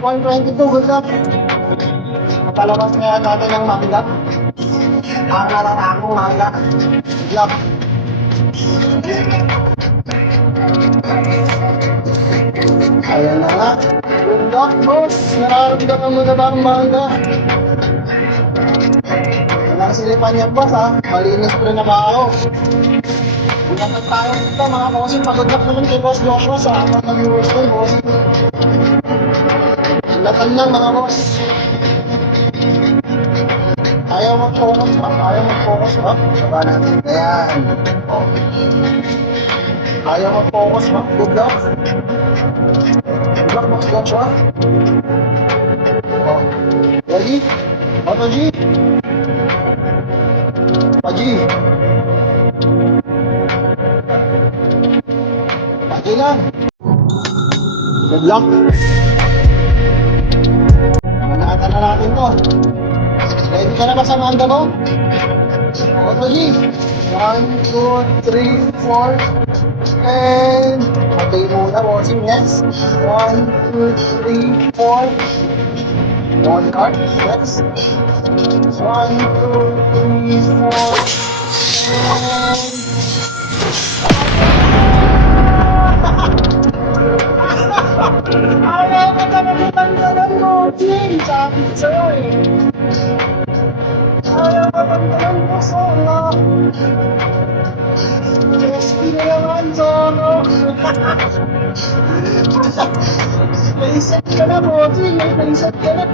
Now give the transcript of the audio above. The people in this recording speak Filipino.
122, good luck. Palabas nga natin ng mangga. Ang natatakong mangga. Good luck. Ayan na nga. Good luck, boss. Nararamdaman mo na ba ang mangga? Walang silipan yan, boss, ha? Malinis ko rin na ako. Dapat tayo dito, mga bossing. Pagod naman kay Boss Joshua sa apat na viewers ko, boss. Latan lang, mga boss. Ayaw mag-focus ba? Ayaw mag-focus ba? Saba natin. Ayan. Oh. Ayaw mag-focus ba? Good luck. Good luck, Boss Joshua. Oh. Ready? Auto G. Pa-G. Pa-G lang. Good luck. Manatan na natin to. Ready ka na ba sa manda mo? Auto G. 1, 2, 3, 4. And patay muna, bossing, yes. 1, 2, 3, 4. One card, yes. 1, 2, 3, 4. Ayaw ka talaga tanggalan mo, Jing! Sabi ko sa'yo eh. Ayaw ka tanggalan mo, Solo. Rescue na naman, Solo. May set ka na, Jing. May set ka na.